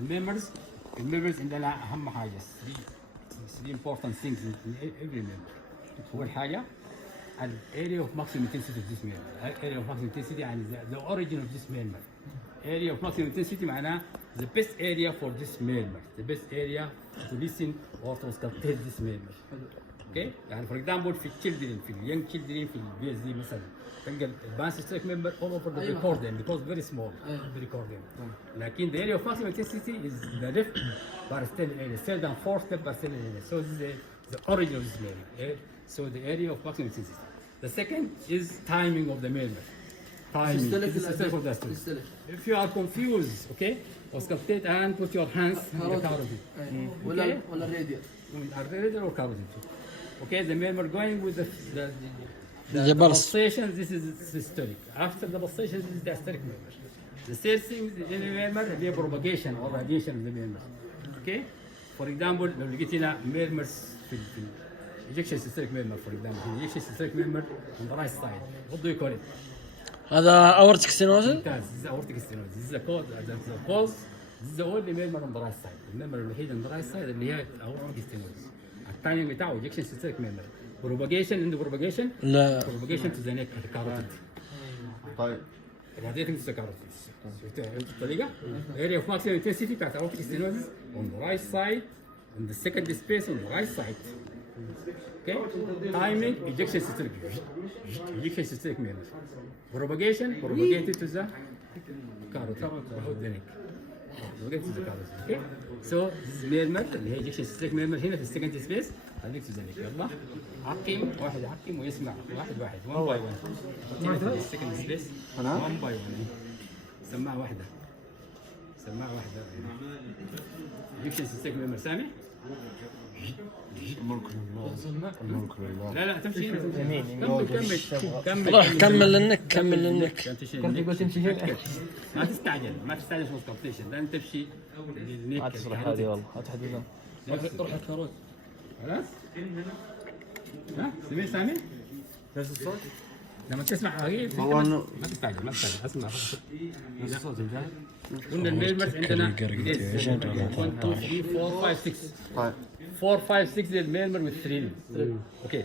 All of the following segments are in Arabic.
الميمبرز عندنا اهم حاجه 3 important things in every member. اول حاجه الاريا اوف ماكسيمم intensity of this member. area of maximum intensity يعني the origin of this member. area of maximum intensity معناها the best area for this member, the best area to listen or to sculptate this member. اوكي يعني فور اكزامبل في التشيلدرن في اليونج تشيلدرن في البي اس دي مثلا تلقى البانس ستريك ممبر all over the recording because very small the recording. لكن the area of maximum intensity is the left parasternal area, cell than 4 step parasternal area. So this is the origin of this member. So the area of maximum intensity. The second is timing of the member. Timing. This is systolic or diastolic. If you are confused, okay, auscultate and put your hands in the carotid. ولا الراديال. Radial or carotid. Okay, the member going with The pulse. pulsation, this is systolic. After the pulsation, this is diastolic member. The third thing in the member is propagation or radiation of the member. Okay? For example, لو لقيت هنا murmurs في ejection systolic member, for example, ejection systolic member on the right side. What do you call it? هذا aortic stenosis. ممتاز. This is aortic stenosis. This is the cause. This is the only member on the right side. المember الوحيد on the right side اللي هي aortic stenosis. الثاني بتاعه ejection systolic member. Propagation عنده propagation. لا Propagation to the neck carotid. طيب Radiating to the carotid. فهمت الطريقة؟ Area of maximum intensity بتاعت aortic stenosis on the right side, on the second space on the right side. Okay? Timing ejection systolic. Ejection systolic member. Propagation propagated to the carotid. The neck. Propagated to the carotid. Okay? So this is member اللي هي ejection systolic member هنا في السكند سبيس. خليك to the neck. يلا عقم واحد يعقم ويسمع واحد one by one. هنا في السكند سبيس one by one. سماعة واحدة. سماعة واحدة. ejection systolic member سامع؟ الملك لله. لا تمشي هنا كمل روح كمل للنك كمل للنك. كنت تقول تمشي هنا ما تستعجل في الكومبتيشن لازم تمشي للنيك. ما تشرح هذه والله هتحددها. روح الكاروت خلاص. ها سامي نفس الصوت لما تسمع اغاني ما تستعجل اسمع نفس الصوت. قلنا الميلمرز عندنا 1 2 3 4 5 6 طيب 4 5 6 الميلمر with 3 اوكي.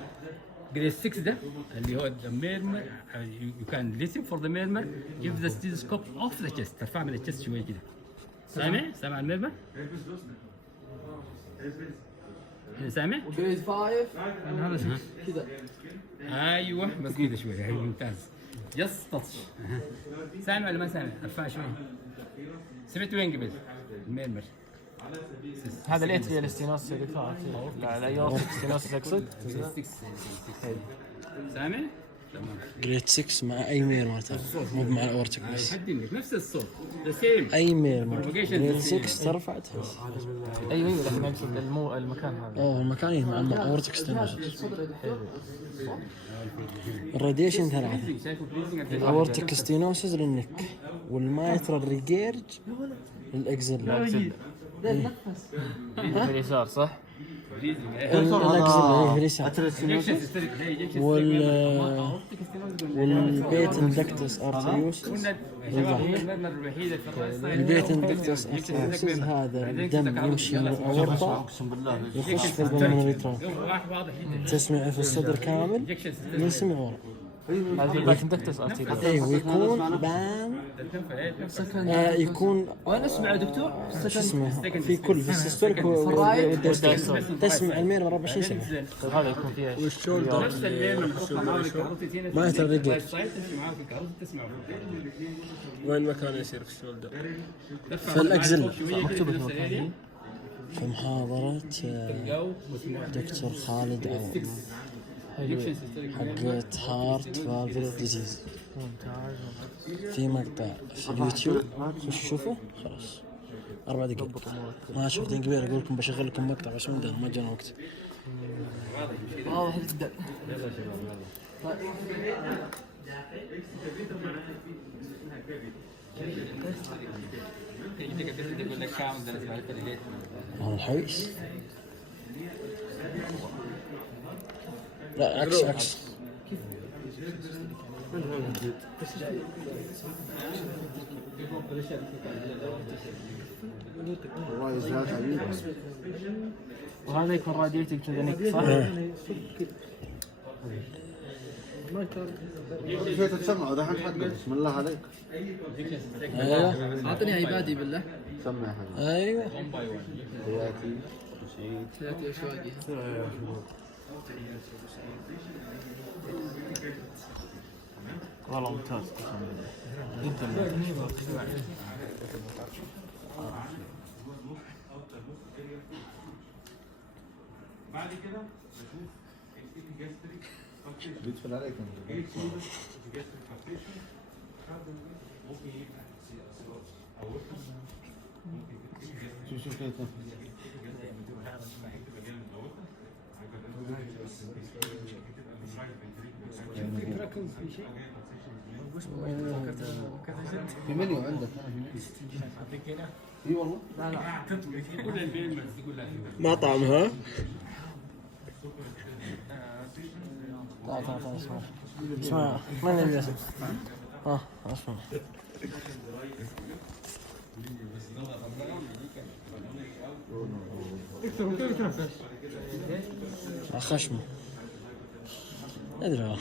جريد 6 ده اللي هو الميلمر you can listen for the murmur give the stethoscope off the chest ترفع من الشست شويه كده. سامع الميلمر؟ سامع؟ جريد 5 كذا. ايوه بس كده شويه ممتاز. جست تاتش. سامع ولا ما سامع؟ ارفع شويه. سمعت وين قبل؟ الميلمر. هذا الاتريال ستينوس يا دكتور. لا الايورتيك ستينوس اقصد. سامع؟ تمام. جريد 6 مع اي ميرمر ترى مو مع الاورتيك بس. حدنك نفس الصوت. ذا سيم. اي ميرمر جريد 6 ترفع تحس. ايوه لكن اقصد المكان هذا. المكان مع الاورتيك ستينوسس. الراديشن ثلاثة. الاورتيك ستينوسس للنك والمايترال ريجيرج للاكزيلا. في اليسار صح؟ والبيت اندكتس ارتريوس البيت اندكتس ارتريوس هذا الدم يمشي من الاورطة يخش في البلمونري تراك تسمع في الصدر كامل يسمع ورا. هذه البيت اندكتس ارتريوس. ايوه يكون بان يكون وين اسمع يا دكتور؟ شو اسمه في كل في السيستوليك تسمع المير 24 ساعة. هذا يكون فيها والشولدر ما يترجع. وين مكانه يصير في الشولدر؟ في الأكزيلا. في محاضرة دكتور خالد عوض حقت هارت فالفولار ديزيز في مقطع في اليوتيوب خش شوفه خلاص 4 دقائق ما شفتين قبل اقول لكم بشغل لكم مقطع بس ما جانا وقت. واضح جدا. الحويس لا عكس والله زاد حبيبي. وهذا يكون راديتنج كذا نك صح؟ كيف تسمع دحين حقه بسم الله عليك. ايوه اعطني عبادي بالله. سمع يا حبيبي. ايوه حياتي سعيد. ثلاثة اشواقي. والله ممتاز جدا. بيدخل عليك انت. شوف كيف في منيو عندك. اي والله. يقول البين يقول لا. مطعم ها؟ تعال اسمع اسمع من اللي اسمع اسمع خشمه ادري